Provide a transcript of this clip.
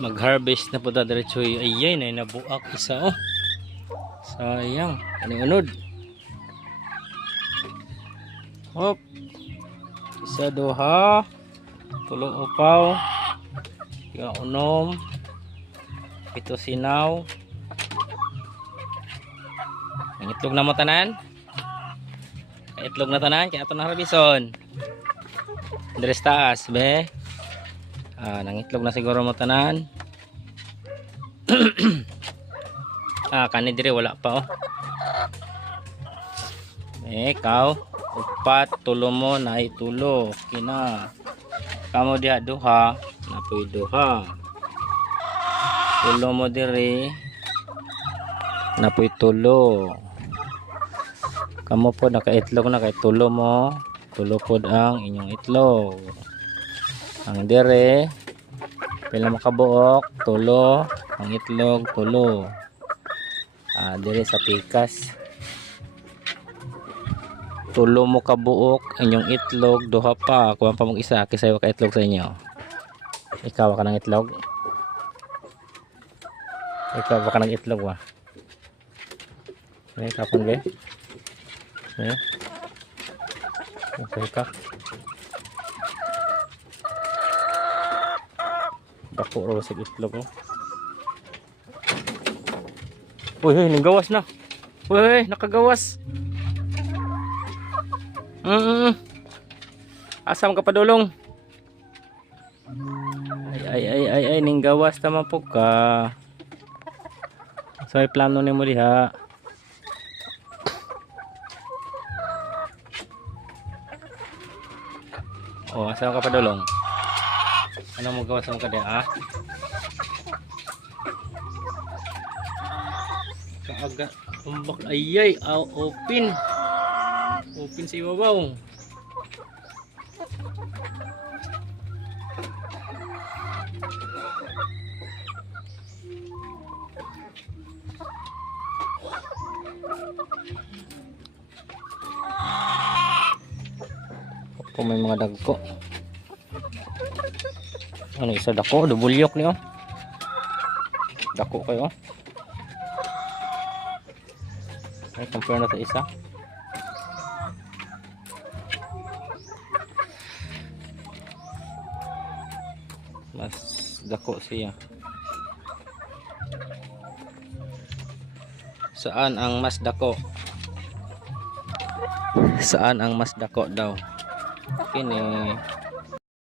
Mag-harvest na po ta diretso. Ayay na nabuak isa oh. Sayang, ano unod. Hop. Isa duha. Tulo upaw. Tiga unom. Pito sinaw. Ang itlog na mo tanan. Itlog na tanan kaya ato na harbison. Deres taas be. Nang itlog na siguro mo tanan. Kani dire wala pa oh. Ikaw, upat tulo mo na itulo. Okay na. Kamo diha duha, napoy duha. Tulo mo dire. Napoy tulo. Kamo po nakaitlog na kay tulo mo. Tulo pod ang inyong itlog. Ang dire pila makabuok, tulo. Ang itlog, tulo. Dire sa pikas. Tulo mo kabuok, inyong itlog, duha pa. Kuha pa mong isa, kisayo ka itlog sa inyo. Ikaw ka ng itlog. Ikaw ka ng itlog wa. Okay, kapon be. Okay ka. Dako ro sa itlog oh. Uy, nagawas na. Uy, nakagawas. Asam ka padulong. Ay, ninggawas tama po ka. So, may plano ni mo diha. Asam ka padulong. Ano mo gawas mo ka diha? Kaaga umbak ayay, open. Open sa ibabaw. Kung may mga dagko. Ano isa dako? Dubulyok niyo. Dako kayo. Ay, compare na sa isa. Mas dako siya. Saan ang mas dako? Saan ang mas dako daw? Kini